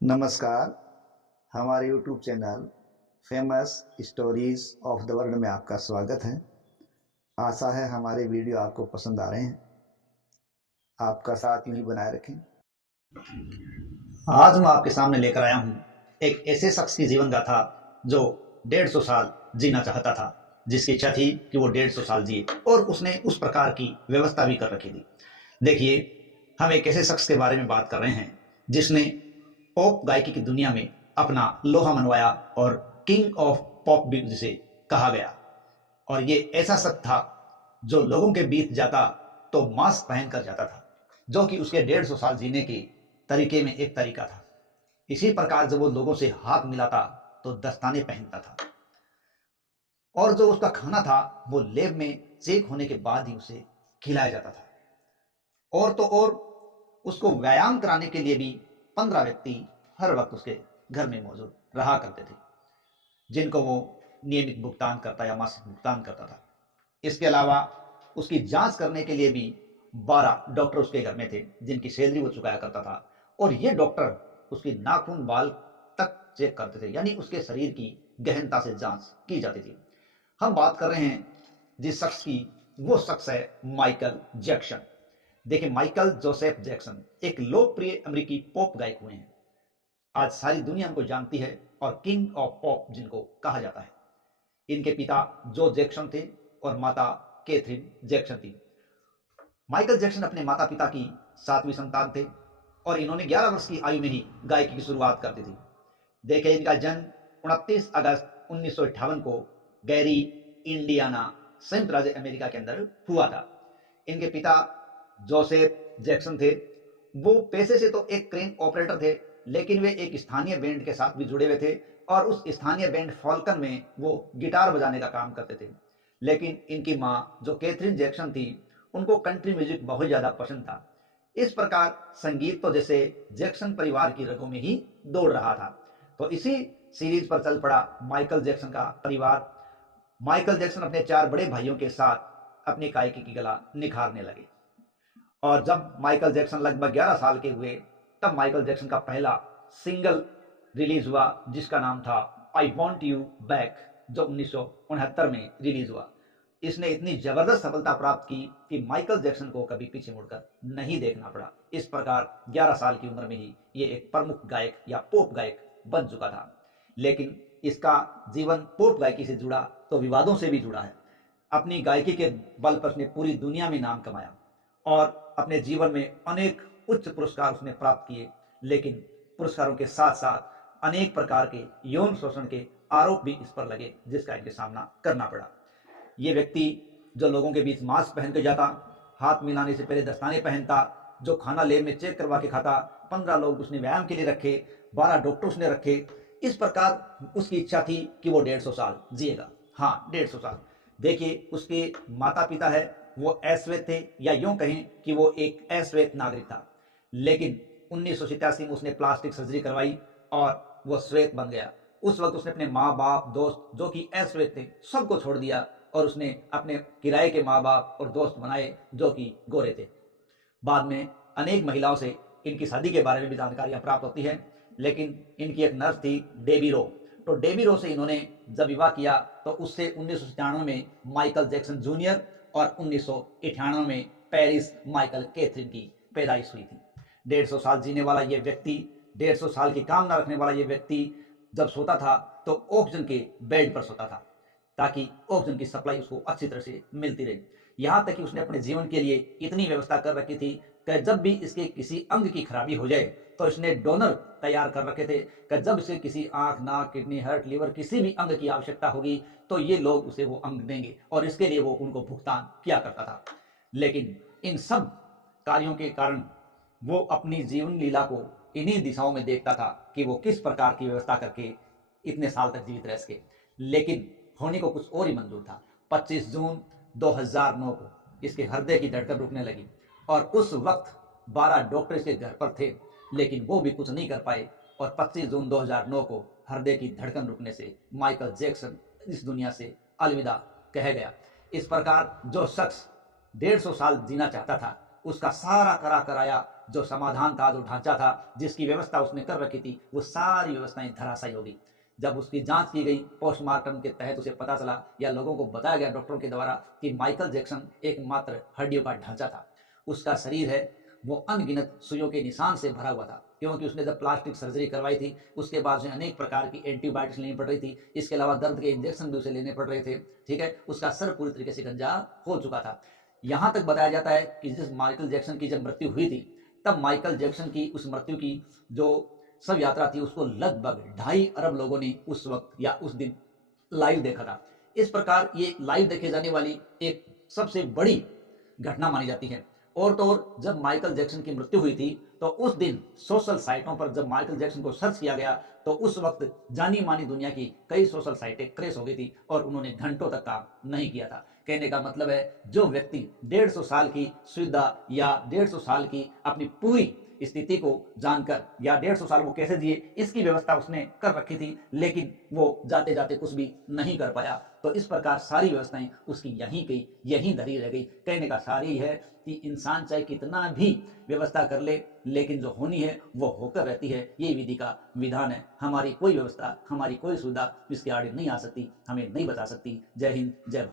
नमस्कार। हमारे YouTube channel famous stories of the world में आपका स्वागत है। आशा है हमारे वीडियो आपको पसंद आ रहे हैं। आपका साथ यूं ही बनाए रखें। आज मैं आपके सामने लेकर आया हूं एक ऐसे शख्स की जीवन गाथा जो 150 साल जीना चाहता था, जिसकी इच्छा थी कि वो 150 साल जिए और उसने उस प्रकार की व्यवस्था भी कर रखी थी। देखिए, हम एक ऐसे शख्स के बारे में बात कर रहे हैं जिसने पॉप गायकी की दुनिया में अपना लोहा मनवाया और किंग ऑफ पॉप भी जिसे कहा गया। और ये ऐसा शख्स था जो लोगों के बीच जाता तो मास्क पहन कर जाता था, जो कि उसके 150 साल जीने के तरीके में एक तरीका था। इसी प्रकार जब वो लोगों से हाथ मिलाता तो दस्ताने पहनता था, और जो उसका खाना था वो लैब में चेक होने के बाद ही उसे खिलाया जाता था। और तो और उसको व्यायाम कराने के लिए भी 15 व्यक्ति हर वक्त उसके घर में मौजूद रहा करते थे, जिनको वो नियमित भुगतान करता या मासिक भुगतान करता था। इसके अलावा उसकी जांच करने के लिए भी 12 डॉक्टर उसके घर में थे, जिनकी सैलरी वो चुकाया करता था। और ये डॉक्टर उसकी नाखून बाल तक चेक करते थे, यानी उसके शरीर की गहनता से जांच की जाती थी। हम बात कर रहे हैं जिस शख्स की, वो शख्स है माइकल जैक्सन। देखिए, माइकल जोसेफ जैक्सन एक लोकप्रिय अमेरिकी पॉप गायक हुए हैं। आज सारी दुनिया उनको जानती है और किंग ऑफ पॉप जिनको कहा जाता है। इनके पिता जो जैक्सन थे और माता कैथरीन जैक्सन थी। माइकल जैक्सन अपने माता पिता की 7वीं संतान थे और इन्होंने 11 वर्ष की आयु में ही गायकी की शुरुआत कर दी थी। देखिए, इनका जन्म 29 अगस्त 1958 को गैरी, इंडियाना, संयुक्त राज्य अमेरिका के अंदर हुआ था। इनके पिता जोसेफ जैक्सन थे। वो पेशे से तो एक क्रेन ऑपरेटर थे, लेकिन वे एक स्थानीय बैंड के साथ भी जुड़े हुए थे और उस स्थानीय बैंड फॉल्कन में वो गिटार बजाने का काम करते थे। लेकिन इनकी माँ जो कैथरीन जैक्सन थी, उनको कंट्री म्यूजिक बहुत ज़्यादा पसंद था। इस प्रकार संगीत तो जैसे जैक्सन परिवार की रगों में ही दौड़ रहा था। तो इसी सीरीज पर चल पड़ा माइकल जैक्सन का परिवार। माइकल जैक्सन अपने 4 बड़े भाइयों के साथ अपनी गायकी की कला निखारने लगे। और जब माइकल जैक्सन लगभग 11 साल के हुए, तब माइकल जैक्सन का पहला सिंगल रिलीज हुआ, जिसका नाम था आई वॉन्ट यू बैक, जो 1969 में रिलीज हुआ। इसने इतनी जबरदस्त सफलता प्राप्त की कि माइकल जैक्सन को कभी पीछे मुड़कर नहीं देखना पड़ा। इस प्रकार 11 साल की उम्र में ही ये एक प्रमुख गायक या पॉप गायक बन चुका था। लेकिन इसका जीवन पॉप गायकी से जुड़ा तो विवादों से भी जुड़ा है। अपनी गायकी के बल पर उसने पूरी दुनिया में नाम कमाया और अपने जीवन में अनेक उच्च पुरस्कार उसने प्राप्त किए। लेकिन पुरस्कारों के साथ साथ अनेक प्रकार के यौन शोषण के आरोप भी इस पर लगे, जिसका इनके सामना करना पड़ा। ये व्यक्ति जो लोगों के बीच मास्क पहन के जाता, हाथ मिलाने से पहले दस्ताने पहनता, जो खाना लैब में चेक करवा के खाता, 15 लोग उसने व्यायाम के लिए रखे, 12 डॉक्टर उसने रखे। इस प्रकार उसकी इच्छा थी कि वो 150 साल जिएगा। हाँ, 150 साल। देखिए, उसके माता पिता है वो अश्वेत थे, या यूं कहें कि वो एक अश्वेत नागरिक था। लेकिन 1987 में उसने प्लास्टिक सर्जरी करवाई और वो श्वेत बन गया। उस वक्त उसने अपने माँ बाप, दोस्त जो कि अश्वेत थे, सबको छोड़ दिया और उसने अपने किराए के माँ बाप और दोस्त बनाए जो कि गोरे थे। बाद में अनेक महिलाओं से इनकी शादी के बारे में भी जानकारियां प्राप्त होती हैं। लेकिन इनकी एक नर्स थी डेबी रो, तो डेबी रो से इन्होंने जब विवाह किया तो उससे 1997 में माइकल जैक्सन जूनियर और 1998 में पेरिस माइकल कैथरीन की पैदाइश हुई थी। 150 साल जीने वाला ये व्यक्ति, 150 साल की कामना रखने वाला ये व्यक्ति जब सोता था तो ऑक्सीजन के बेड पर सोता था, ताकि ऑक्सीजन की सप्लाई उसको अच्छी तरह से मिलती रहे। यहाँ तक कि उसने अपने जीवन के लिए इतनी व्यवस्था कर रखी थी कि जब भी इसके किसी अंग की खराबी हो जाए तो इसने डोनर तैयार कर रखे थे कि जब इसे किसी आंख, नाक, किडनी, हार्ट, लीवर किसी भी अंग की आवश्यकता होगी तो ये लोग उसे वो अंग देंगे, और इसके लिए वो उनको भुगतान किया करता था। लेकिन इन सब कार्यों के कारण वो अपनी जीवन लीला को इन्हीं दिशाओं में देखता था कि वो किस प्रकार की व्यवस्था करके इतने साल तक जीवित रह सके। लेकिन होने को कुछ और ही मंजूर था। 25 जून 2009 को इसके हृदय की धड़कन रुकने लगी और उस वक्त 12 डॉक्टर इसके घर पर थे, लेकिन वो भी कुछ नहीं कर पाए और 25 जून 2009 को हृदय की धड़कन रुकने से माइकल जैक्सन इस दुनिया से अलविदा कह गया। इस प्रकार जो शख्स 150 साल जीना चाहता था, उसका सारा करा कराया जो समाधान था, जो ढांचा था, जिसकी व्यवस्था उसने कर रखी थी, वो सारी व्यवस्थाएं धराशायी हो गई। जब उसकी जांच की गई, पोस्टमार्टम के तहत उसे पता चला या लोगों को बताया गया डॉक्टरों के द्वारा कि माइकल जैक्सन एकमात्र हड्डियों का ढांचा था। उसका शरीर है वो अनगिनत सुइयों के निशान से भरा हुआ था, क्योंकि उसने जब प्लास्टिक सर्जरी करवाई थी उसके बाद उसे अनेक प्रकार की एंटीबायोटिक्स लेनी पड़ रही थी। इसके अलावा दर्द के इंजेक्शन भी उसे लेने पड़ रहे थे। ठीक है, उसका सर पूरी तरीके से गंजा हो चुका था। यहाँ तक बताया जाता है कि जिस माइकल जैक्सन की जब मृत्यु हुई थी, तब माइकल जैक्सन की उस मृत्यु की जो शव यात्रा थी उसको लगभग 2.5 अरब लोगों ने उस वक्त या उस दिन लाइव देखा था। इस प्रकार ये लाइव देखे जाने वाली एक सबसे बड़ी घटना मानी जाती है। और तो और जब माइकल जैक्सन की मृत्यु हुई थी तो उस दिन सोशल साइटों पर जब माइकल जैक्सन को सर्च किया गया तो उस वक्त जानी मानी दुनिया की कई सोशल साइटें क्रैश हो गई थी और उन्होंने घंटों तक काम नहीं किया था। कहने का मतलब है जो व्यक्ति 150 साल की सुविधा या 150 साल की अपनी पूरी स्थिति को जानकर या 150 साल वो कैसे जिए इसकी व्यवस्था उसने कर रखी थी, लेकिन वो जाते जाते कुछ भी नहीं कर पाया। तो इस प्रकार सारी व्यवस्थाएं उसकी यहीं गई, यहीं धरी रह गई। कहने का सार ही है कि इंसान चाहे कितना भी व्यवस्था कर ले, लेकिन जो होनी है वो होकर रहती है। ये विधि का विधान है। हमारी कोई व्यवस्था, हमारी कोई सुविधा इसके आड़े नहीं आ सकती, हमें नहीं बता सकती। जय हिंद, जय भारत।